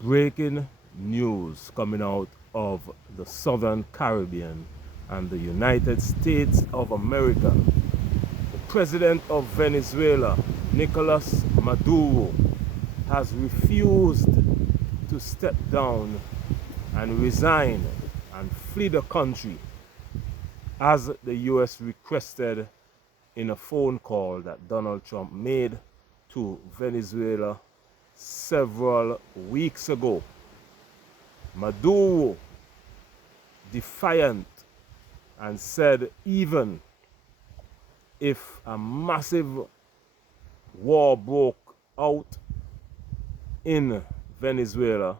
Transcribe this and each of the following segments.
Breaking news coming out of the Southern Caribbean and the United States of America. The president of Venezuela, Nicolás Maduro, has refused to step down and resign and flee the country as the US requested in a phone call that Donald Trump made to Venezuela several weeks ago. Maduro, defiant, and said even if a massive war broke out in Venezuela,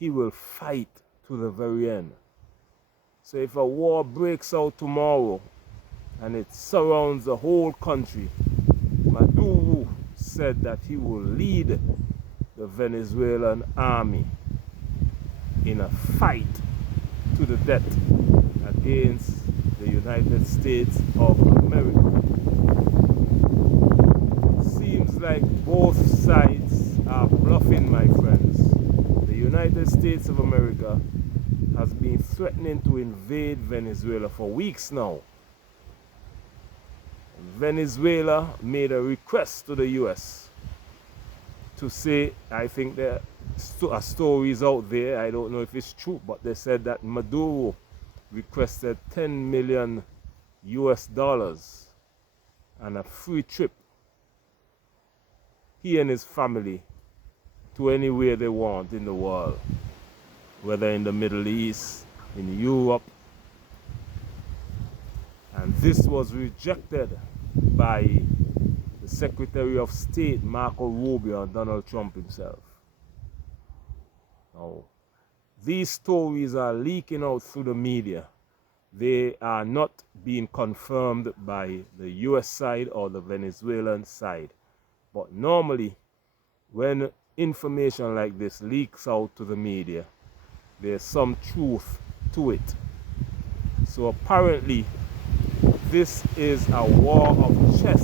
he will fight to the very end. So if a war breaks out tomorrow and it surrounds the whole country, Maduro said that he will lead the Venezuelan army in a fight to the death against the United States of America. Seems like both sides are bluffing, my friends. The United States of America has been threatening to invade Venezuela for weeks now. Venezuela made a request to the US to say, I think there are stories out there, I don't know if it's true, but they said that Maduro requested $10 million and a free trip, he and his family, to anywhere they want in the world, whether in the Middle East, in Europe. And this was rejected by the Secretary of State, Marco Rubio, and Donald Trump himself. Now, these stories are leaking out through the media. They are not being confirmed by the US side or the Venezuelan side. But normally, when information like this leaks out to the media, there's some truth to it. So apparently, this is a war of chess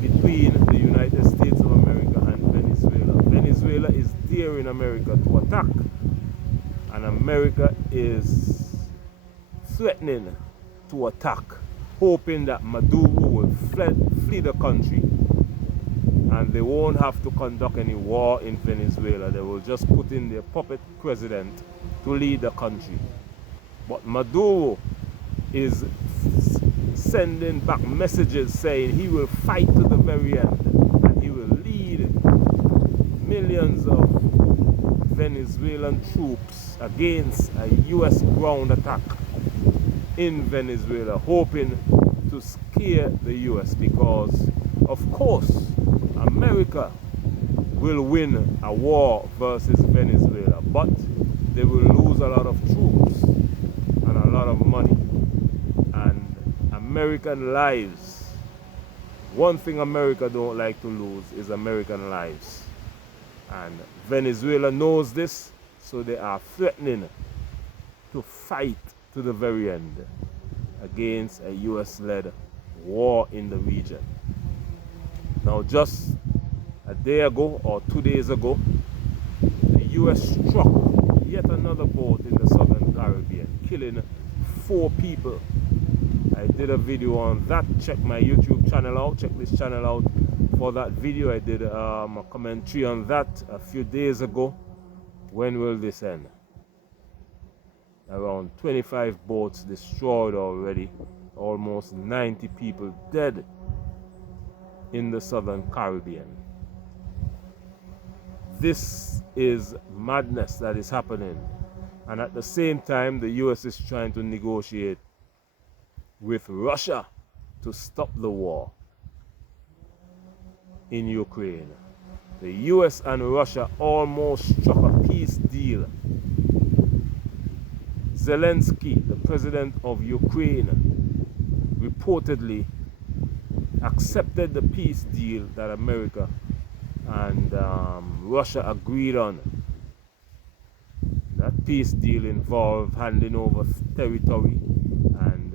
between the United States of America and Venezuela. Venezuela is daring America to attack, and America is threatening to attack, hoping that Maduro will flee the country and they won't have to conduct any war in Venezuela. They will just put in their puppet president to lead the country. But Maduro is sending back messages saying he will fight to the very end and he will lead millions of Venezuelan troops against a US ground attack in Venezuela, hoping to scare the US, because of course America will win a war versus Venezuela, but they will lose a lot of troops and a lot of money and American lives. One thing America don't like to lose is American lives, and Venezuela knows this, so they are threatening to fight to the very end against a US-led war in the region. Now, just a day ago or 2 days ago, the US struck yet another boat in the Southern Caribbean, killing 4 people. I did a video on that. Check my YouTube channel out, check this channel out for that video. I did a commentary on that a few days ago. When will this end? Around 25 boats destroyed already, almost 90 people dead in the Southern Caribbean. This is madness that is happening, and at the same time the US is trying to negotiate with Russia to stop the war in Ukraine. The US and Russia almost struck a peace deal. Zelensky, the president of Ukraine, reportedly accepted the peace deal that America and Russia agreed on. That peace deal involved handing over territory and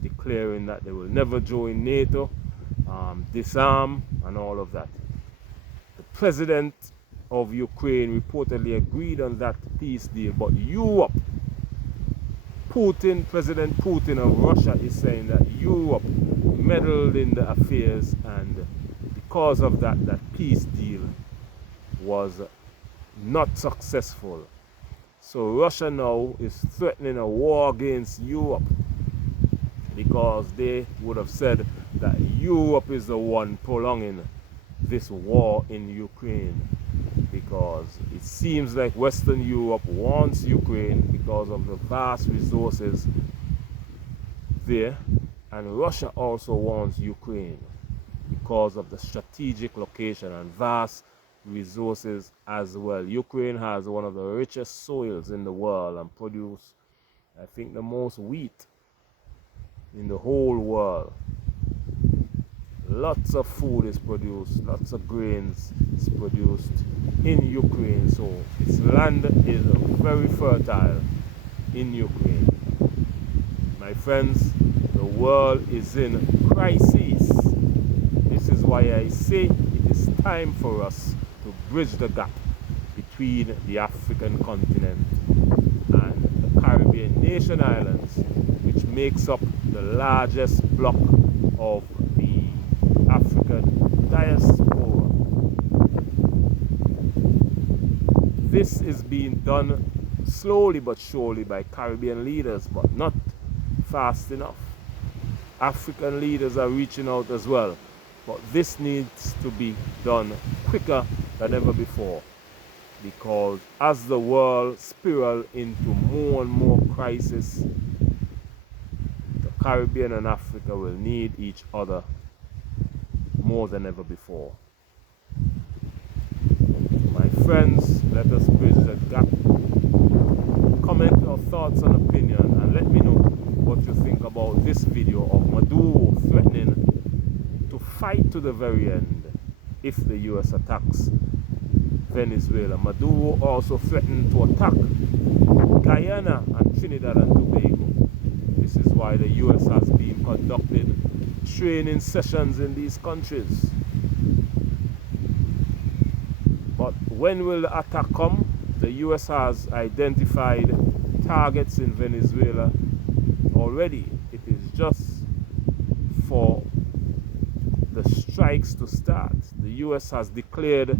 declaring that they will never join NATO, disarm, and all of that. The president of Ukraine reportedly agreed on that peace deal, but Europe, President Putin of Russia is saying that Europe meddled in the affairs, and because of that, that peace deal was not successful. So Russia now is threatening a war against Europe, because they would have said that Europe is the one prolonging this war in Ukraine, because it seems like Western Europe wants Ukraine because of the vast resources there, and Russia also wants Ukraine because of the strategic location and vast resources as well. Ukraine has one of the richest soils in the world and produce, I think, the most wheat in the whole world. Lots of food is produced, lots of grains is produced in Ukraine, so its land is very fertile in Ukraine. My friends, the world is in crisis. This is why I say it is time for us to bridge the gap between the African continent and the Caribbean nation islands, which makes up the largest block of the African diaspora. This is being done slowly but surely by Caribbean leaders, but not fast enough. African leaders are reaching out as well, but this needs to be done quicker than ever before, because as the world spirals into more and more crisis, the Caribbean and Africa will need each other more than ever before. My friends, let us bridge the gap. Comment your thoughts and opinion, and let me know what you think about this video of Maduro threatening to fight to the very end if the US attacks Venezuela. Maduro also threatened to attack Guyana and Trinidad and Tobago. This is why the US has been conducting training sessions in these countries. But when will the attack come? The US has identified targets in Venezuela already. It is just for the strikes to start. The US has declared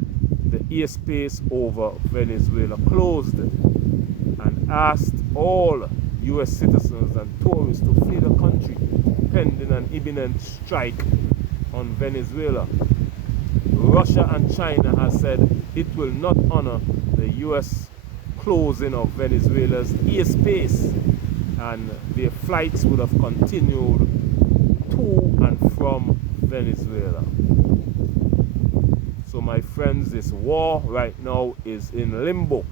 the airspace over Venezuela closed and asked all US citizens and tourists to flee the country pending an imminent strike on Venezuela. Russia and China has said it will not honor the US closing of Venezuela's airspace, and their flights would have continued to and from Venezuela. So my friends, this war right now is in limbo.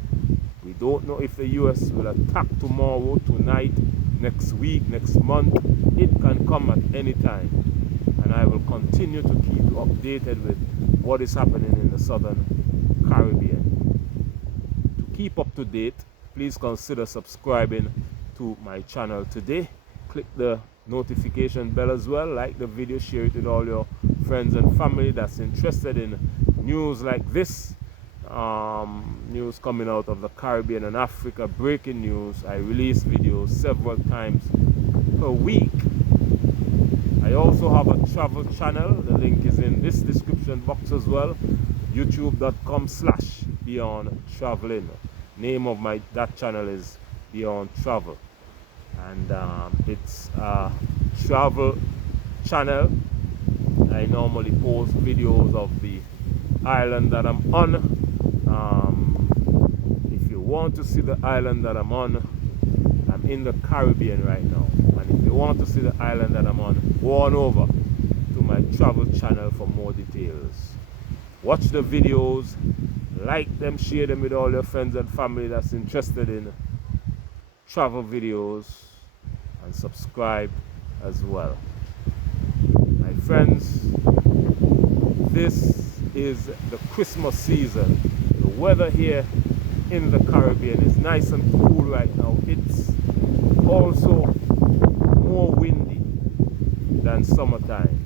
We don't know if the US will attack tomorrow, tonight, next week, next month. It can come at any time, and I will continue to keep you updated with what is happening in the Southern Caribbean. To keep up to date, please consider subscribing to my channel today. Click the notification bell as well, like the video, share it with all your friends and family that's interested in news like this. News coming out of the Caribbean and Africa, breaking news. I release videos several times per week. I also have a travel channel. The link is in this description box as well. youtube.com/Beyond Traveling. Name of that channel is Beyond Travel, and it's a travel channel. I normally post videos of the island that I'm on. If you want to see the island that I'm on, I'm in the Caribbean right now, and if you want to see the island that I'm on, go on over to my travel channel for more details. Watch the videos, like them, share them with all your friends and family that's interested in travel videos, and subscribe as well. My friends, this is the Christmas season. The weather here in the Caribbean is nice and cool right now. It's also more windy than summertime.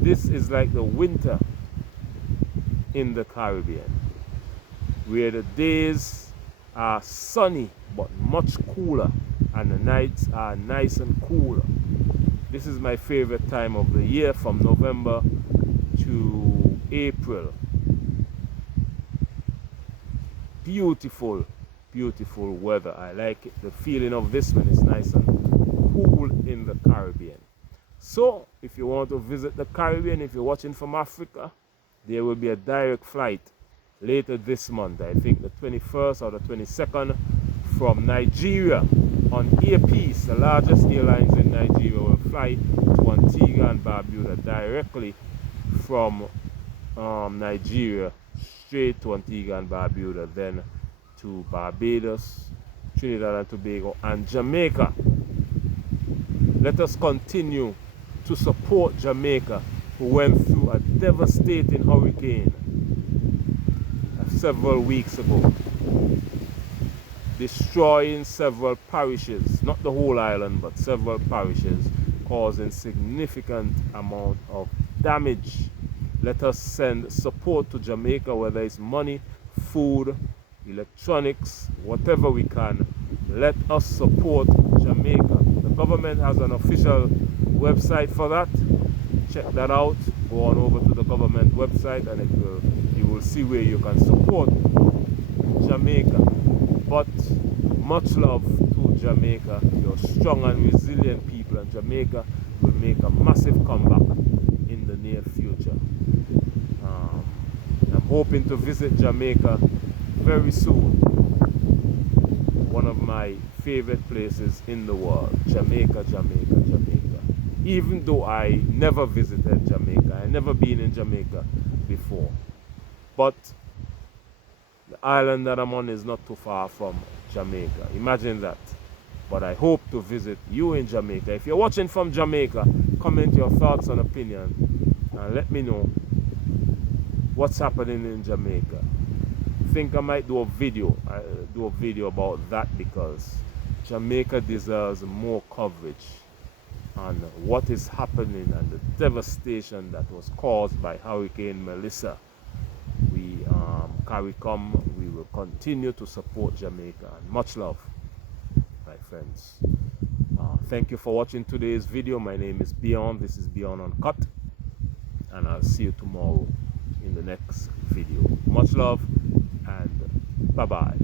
This is like the winter in the Caribbean. where the days are sunny but much cooler and the nights are nice and cool. This is my favorite time of the year, from November to April. Beautiful, beautiful weather. I like it. The feeling of this one is nice and cool in the Caribbean. So if you want to visit the Caribbean, if you're watching from Africa, there will be a direct flight later this month, I think the 21st or the 22nd, from Nigeria on Air Peace. The largest airlines in Nigeria will fly to Antigua and Barbuda directly from Nigeria straight to Antigua and Barbuda, then to Barbados, Trinidad and Tobago, and Jamaica. Let us continue to support Jamaica, who went through a devastating hurricane several weeks ago, destroying several parishes, not the whole island, but several parishes, causing significant amount of damage. Let us send support to Jamaica, whether it's money, food, electronics, whatever we can. Let us support Jamaica. The government has an official website for that. Check that out. Go on over to the government website and you will see where you can support Jamaica. But much love to Jamaica. You're strong and resilient people, and Jamaica will make a massive comeback in the near future. I'm hoping to visit Jamaica very soon. One of my favorite places in the world. Jamaica, Jamaica, Jamaica. Even though I never visited Jamaica, I never been in Jamaica before. But the island that I'm on is not too far from Jamaica. Imagine that. But I hope to visit you in Jamaica. If you're watching from Jamaica, comment your thoughts and opinions and let me know what's happening in Jamaica. I think I might do a video about that, because Jamaica deserves more coverage on what is happening and the devastation that was caused by Hurricane Melissa. We CARICOM, we will continue to support Jamaica, and much love, my friends. Thank you for watching today's video. My name is Beyond. This is Beyond Uncut, and I'll see you tomorrow in the next video. Much love and bye-bye.